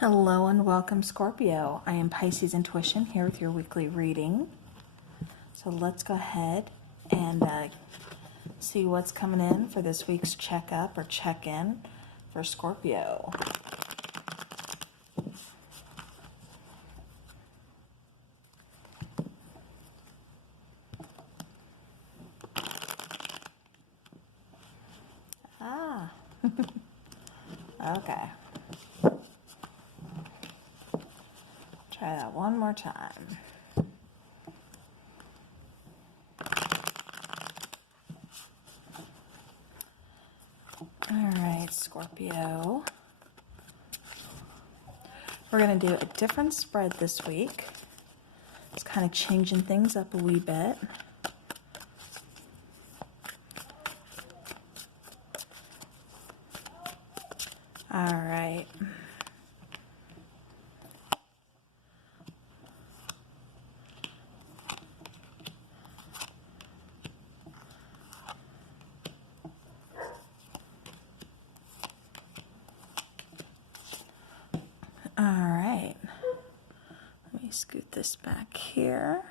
Hello and welcome, Scorpio. I am Pisces Intuition here with your weekly reading. So let's go ahead and see what's coming in for this week's checkup or check-in for Scorpio. Ah, okay. Try that one more time. All right, Scorpio. We're going to do a different spread this week. It's kind of changing things up a wee bit. All right. All right. Let me scoot this back here.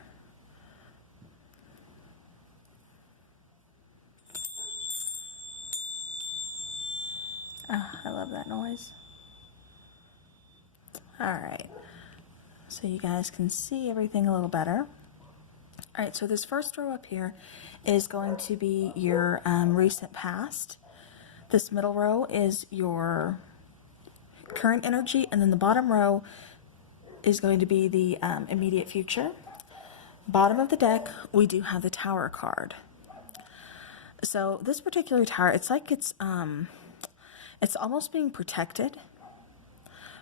Oh, I love that noise. All right. So you guys can see everything a little better. All right, so this first row up here is going to be your recent past. This middle row is your current energy, and then the bottom row is going to be the immediate future. Bottom of the deck, we do have the Tower card. So this particular tower, it's like it's almost being protected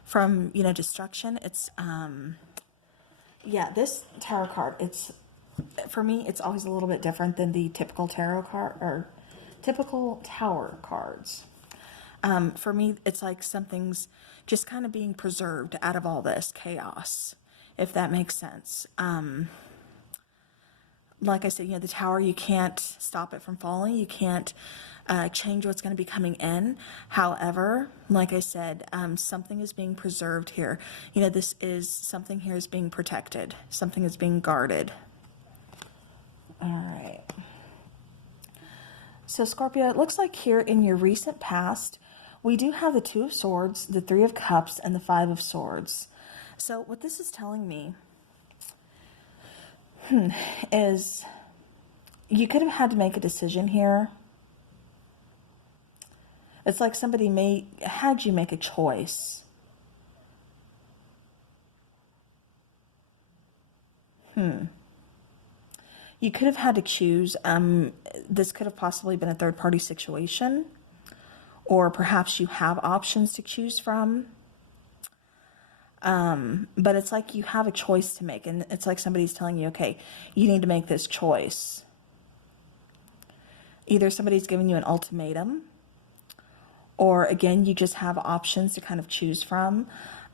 from, destruction. It's yeah, this tarot card, for me, it's always a little bit different than the typical tarot card or typical tower cards. For me, it's like something's just kind of being preserved out of all this chaos, if that makes sense. Like I said, the tower, you can't stop it from falling. You can't change what's going to be coming in. However, like I said, something is being preserved here. Something here is being protected. Something is being guarded. All right. So Scorpio, it looks like here in your recent past, we do have the Two of Swords, the Three of Cups, and the Five of Swords. So what this is telling me is you could have had to make a decision here. It's like somebody had you make a choice. You could have had to choose. This could have possibly been a third-party situation, or perhaps you have options to choose from. But it's like you have a choice to make, and it's like somebody's telling you, okay, you need to make this choice. Either somebody's giving you an ultimatum, or again, you just have options to kind of choose from.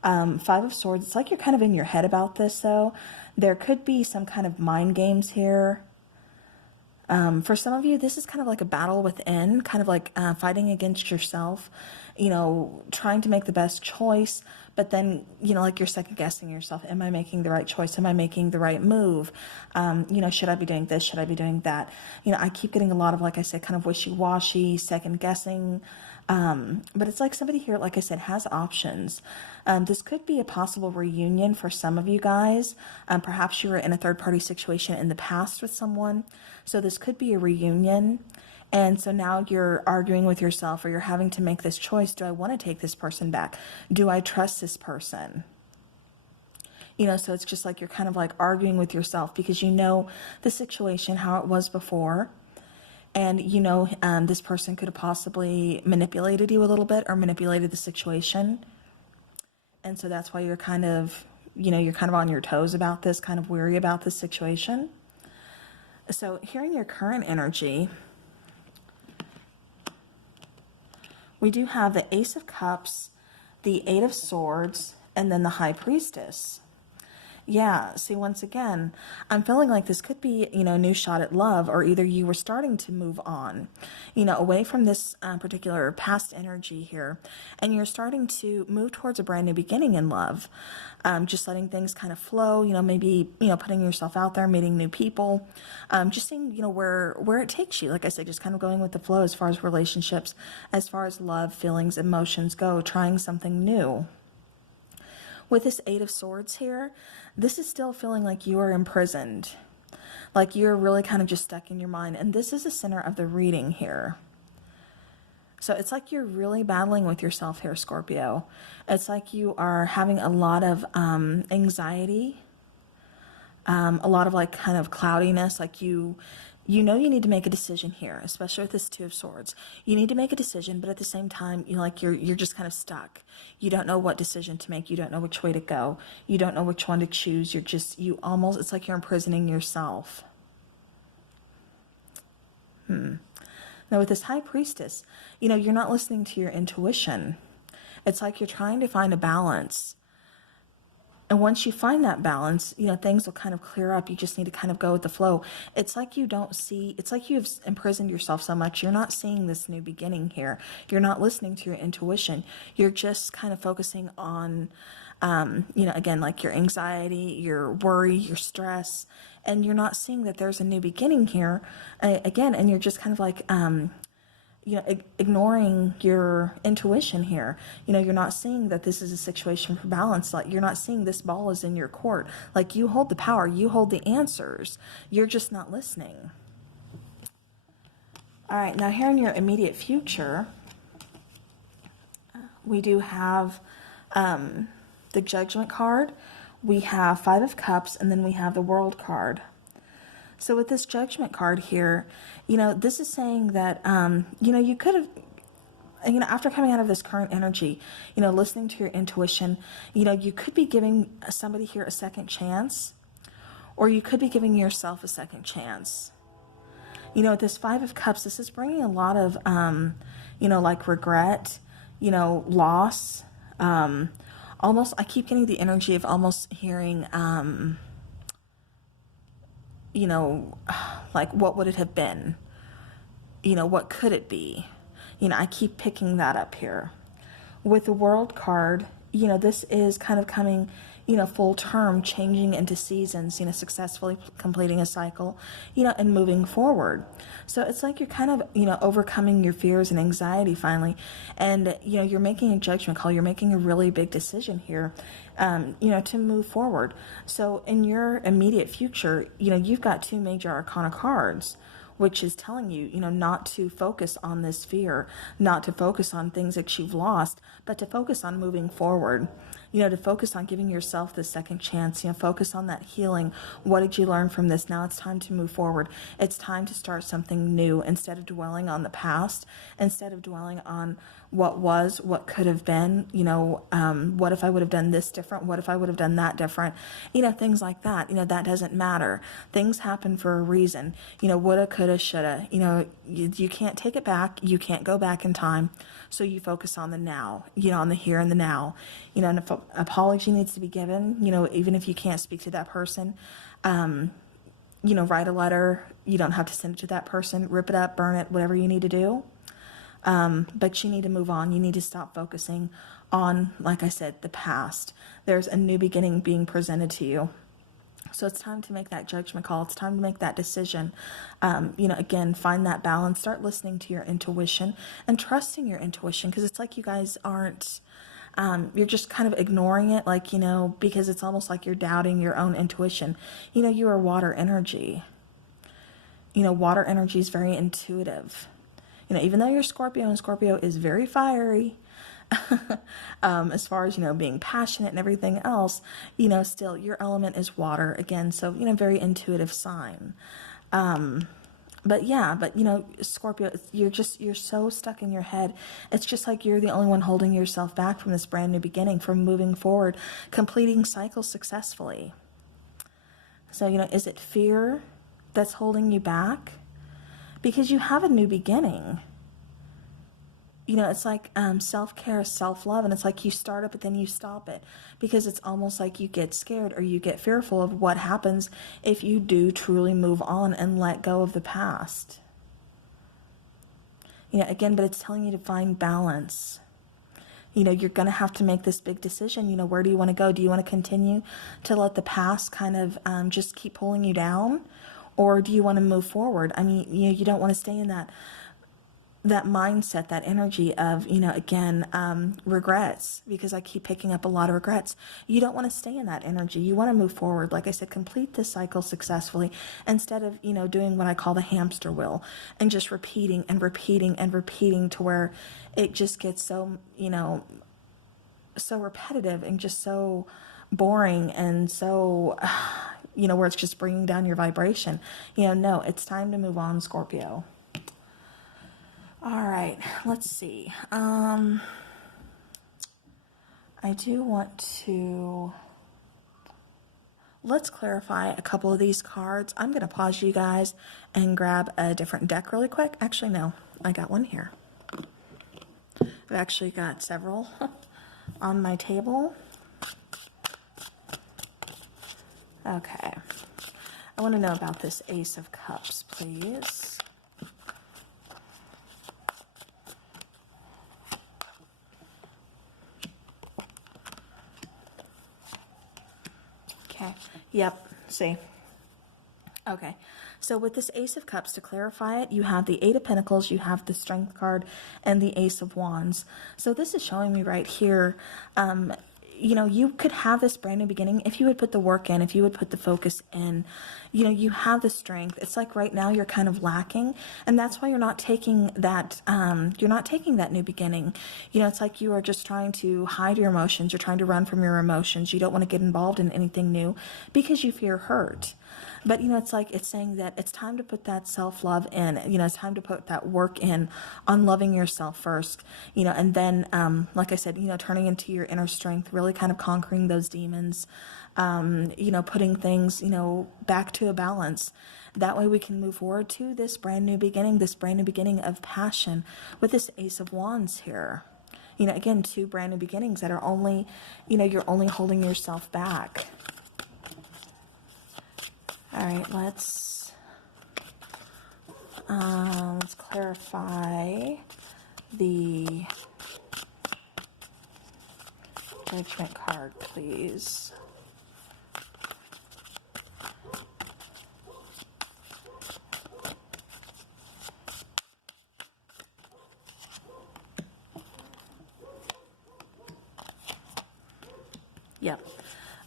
Five of Swords, it's like you're kind of in your head about this, though. There could be some kind of mind games here. For some of you, this is kind of like a battle within, kind of like fighting against yourself, trying to make the best choice, but then, like you're second guessing yourself. Am I making the right choice? Am I making the right move? Should I be doing this? Should I be doing that? I keep getting a lot of, like I said, kind of wishy-washy, second guessing. But it's like somebody here, like I said, has options. This could be a possible reunion for some of you guys. Perhaps you were in a third-party situation in the past with someone. So this could be a reunion. And so now you're arguing with yourself, or you're having to make this choice. Do I want to take this person back? Do I trust this person? So it's just like you're kind of like arguing with yourself because the situation, how it was before. And this person could have possibly manipulated you a little bit or manipulated the situation. And so that's why you're kind of, you're kind of on your toes about this, kind of weary about this situation. So hearing your current energy, we do have the Ace of Cups, the Eight of Swords, and then the High Priestess. Yeah, see, once again, I'm feeling like this could be, a new shot at love, or either you were starting to move on, away from this particular past energy here, and you're starting to move towards a brand new beginning in love. Just letting things kind of flow, maybe, putting yourself out there, meeting new people, just seeing, where it takes you. Like I said, just kind of going with the flow as far as relationships, as far as love, feelings, emotions go, trying something new. With this Eight of Swords here, this is still feeling like you are imprisoned, like you're really kind of just stuck in your mind. And this is the center of the reading here. So it's like you're really battling with yourself here, Scorpio. It's like you are having a lot of anxiety, a lot of like kind of cloudiness, like you know you need to make a decision here, especially with this Two of Swords. You need to make a decision, but at the same time, you're just kind of stuck. You don't know what decision to make. You don't know which way to go. You don't know which one to choose. It's like you're imprisoning yourself. Now with this High Priestess, you're not listening to your intuition. It's like you're trying to find a balance. And once you find that balance, things will kind of clear up. You just need to kind of go with the flow. It's like it's like you've imprisoned yourself so much. You're not seeing this new beginning here. You're not listening to your intuition. You're just kind of focusing on, again, like your anxiety, your worry, your stress, and you're not seeing that there's a new beginning here, again, and you're just kind of like, ignoring your intuition here. You're not seeing that this is a situation for balance. Like, you're not seeing this ball is in your court. Like, you hold the power, you hold the answers. You're just not listening. All right, now here in your immediate future, we do have the Judgment card. We have Five of Cups, and then we have the World card. So with this Judgment card here, this is saying that, you could have, after coming out of this current energy, listening to your intuition, you could be giving somebody here a second chance, or you could be giving yourself a second chance. With this Five of Cups, this is bringing a lot of, like regret, loss. Almost, I keep getting the energy of almost hearing, like what would it have been? What could it be? I keep picking that up here. With the World card, this is kind of coming, full term, changing into seasons, successfully completing a cycle, and moving forward. So it's like you're kind of, overcoming your fears and anxiety finally. And, you're making a judgment call. You're making a really big decision here, to move forward. So in your immediate future, you've got two major arcana cards, which is telling you, not to focus on this fear, not to focus on things that you've lost, but to focus on moving forward, to focus on giving yourself the second chance, focus on that healing. What did you learn from this? Now it's time to move forward. It's time to start something new instead of dwelling on the past, instead of dwelling on what was, what could have been, what if I would have done this different? What if I would have done that different? Things like that, that doesn't matter. Things happen for a reason, woulda, coulda, shoulda, you can't take it back. You can't go back in time. So you focus on the now, on the here and the now, and if an apology needs to be given, even if you can't speak to that person, write a letter. You don't have to send it to that person, rip it up, burn it, whatever you need to do. But you need to move on. You need to stop focusing on, like I said, the past. There's a new beginning being presented to you. So it's time to make that judgment call. It's time to make that decision. Again, find that balance. Start listening to your intuition and trusting your intuition, because it's like you guys aren't, you're just kind of ignoring it, like, because it's almost like you're doubting your own intuition. You are water energy. Water energy is very intuitive. Even though you're Scorpio, and Scorpio is very fiery, as far as, being passionate and everything else, still your element is water again. So, very intuitive sign. But Scorpio, you're so stuck in your head. It's just like you're the only one holding yourself back from this brand new beginning, from moving forward, completing cycles successfully. So, is it fear that's holding you back? Because you have a new beginning. you know, it's like self-care, self-love, and it's like you start it, but then you stop it because it's almost like you get scared or you get fearful of what happens if you do truly move on and let go of the past. You know, again, but it's telling you to find balance. You know, you're going to have to make this big decision. You know, where do you want to go? Do you want to continue to let the past kind of just keep pulling you down? Or do you want to move forward? I mean, you know, you don't want to stay in that mindset, that energy of, you know, again, regrets, because I keep picking up a lot of regrets. You don't want to stay in that energy. You want to move forward. Like I said, complete this cycle successfully instead of, you know, doing what I call the hamster wheel and just repeating and repeating and repeating to where it just gets so, you know, so repetitive and just so boring and so, you know, where it's just bringing down your vibration. You know, no, it's time to move on, Scorpio. All right, let's see. I do want to, let's clarify a couple of these cards. I'm going to pause you guys and grab a different deck really quick. Actually, no, I got one here. I've actually got several on my table. Okay. I want to know about this Ace of Cups, please. Okay. Yep. See. Okay. So with this Ace of Cups, to clarify it, you have the Eight of Pentacles, you have the Strength card, and the Ace of Wands. So this is showing me right here, you know, you could have this brand new beginning if you would put the work in, if you would put the focus in. You know, you have the strength. It's like right now you're kind of lacking, and that's why you're not taking that. You're not taking that new beginning. You know, it's like you are just trying to hide your emotions. You're trying to run from your emotions. You don't want to get involved in anything new because you fear hurt. But, you know, it's like it's saying that it's time to put that self-love in. You know, it's time to put that work in on loving yourself first, you know, and then, like I said, you know, turning into your inner strength, really kind of conquering those demons, you know, putting things, you know, back to a balance. That way we can move forward to this brand new beginning of passion with this Ace of Wands here. You know, again, two brand new beginnings that are only, you know, you're only holding yourself back. All right, let's clarify the Judgment card, please. Yep.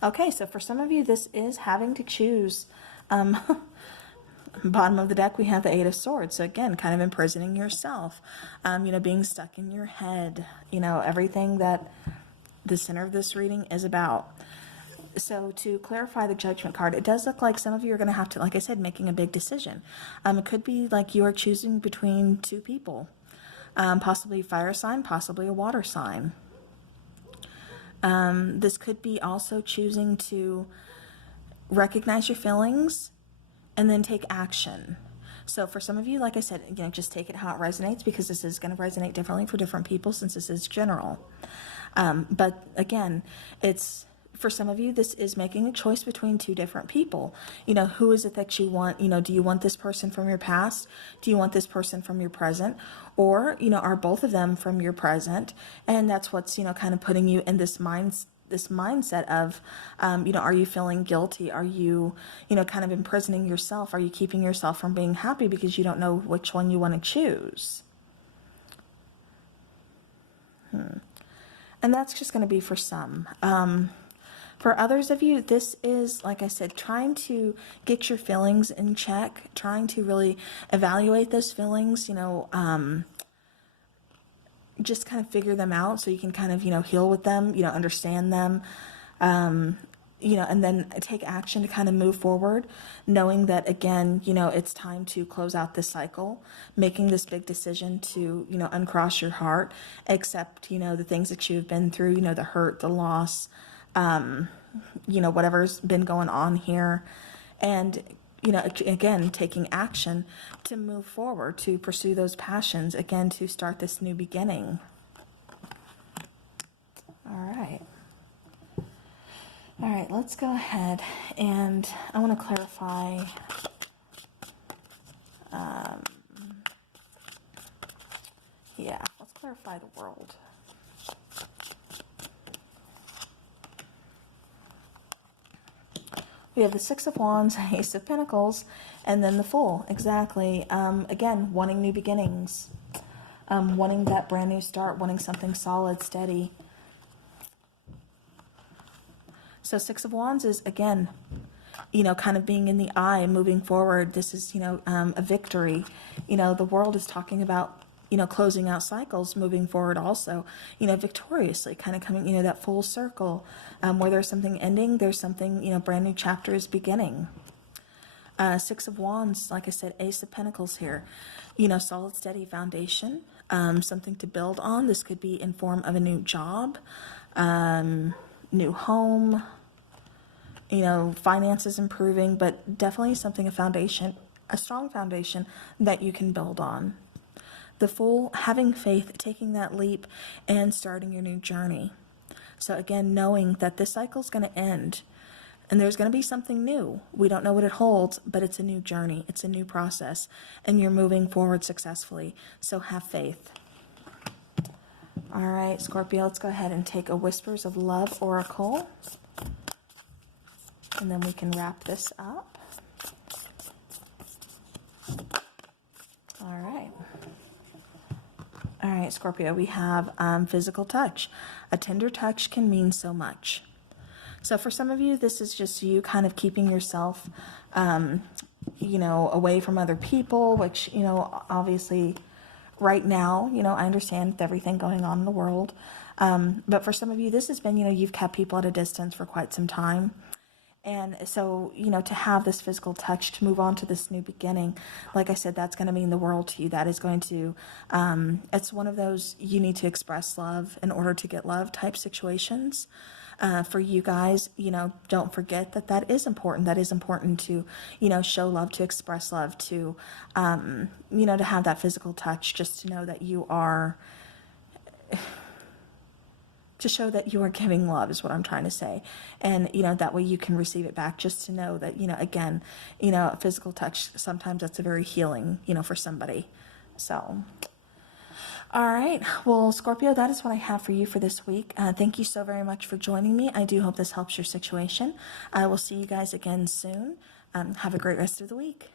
Okay, so for some of you, this is having to choose. Bottom of the deck, we have the Eight of Swords. So again, kind of imprisoning yourself, you know, being stuck in your head, you know, everything that the center of this reading is about. So to clarify the Judgment card, it does look like some of you are going to have to, like I said, making a big decision. It could be like you are choosing between two people, possibly fire sign, possibly a water sign. This could be also choosing to recognize your feelings and then take action. So for some of you, like I said, you know, just take it how it resonates, because this is going to resonate differently for different people since this is general. But again, it's, for some of you, this is making a choice between two different people. You know, who is it that you want? You know, do you want this person from your past? Do you want this person from your present? Or, you know, are both of them from your present? And that's what's, you know, kind of putting you in this mindset of, you know, are you feeling guilty? Are you, you know, kind of imprisoning yourself? Are you keeping yourself from being happy because you don't know which one you want to choose? And that's just going to be for some. For others of you, this is, like I said, trying to get your feelings in check, trying to really evaluate those feelings, you know, just kind of figure them out so you can kind of, you know, heal with them, you know, understand them, you know, and then take action to kind of move forward, knowing that, again, you know, it's time to close out this cycle, making this big decision to, you know, uncross your heart, accept, you know, the things that you've been through, you know, the hurt, the loss, you know, whatever's been going on here, and, again, taking action to move forward, to pursue those passions, again, to start this new beginning. All right, let's go ahead and I want to clarify let's clarify the world. We have the Six of Wands, Ace of Pentacles, and then the Fool. Exactly. Again, wanting new beginnings, wanting that brand new start, wanting something solid, steady. So Six of Wands is, again, kind of being in the eye, moving forward. This is, a victory. The world is talking about, closing out cycles, moving forward also, victoriously, kind of coming, that full circle, where there's something ending, there's something, brand new chapters beginning. Six of Wands, like I said, Ace of Pentacles here, solid, steady foundation, something to build on. This could be in form of a new job, new home, finances improving, but definitely something, a foundation, a strong foundation that you can build on. The Fool, having faith, taking that leap and starting your new journey. So again, knowing that this cycle is going to end and there's going to be something new. We don't know what it holds, but it's a new journey. It's a new process and you're moving forward successfully. So have faith. All right, Scorpio, let's go ahead and take a Whispers of Love Oracle. And then we can wrap this up. All right. All right, Scorpio, we have physical touch. A tender touch can mean so much. So for some of you, this is just you kind of keeping yourself, away from other people, which, obviously right now, I understand with everything going on in the world. But for some of you, this has been, you've kept people at a distance for quite some time. And so, to have this physical touch, to move on to this new beginning, like I said, that's going to mean the world to you. That is going to, it's one of those you need to express love in order to get love type situations. For you guys, don't forget that that is important. That is important to, show love, to express love, to, to have that physical touch, just to know that you are... to show that you are giving love is what I'm trying to say. And, that way you can receive it back, just to know that, again, a physical touch, sometimes that's a very healing, for somebody. So, all right. Well, Scorpio, that is what I have for you for this week. Thank you so very much for joining me. I do hope this helps your situation. I will see you guys again soon. Have a great rest of the week.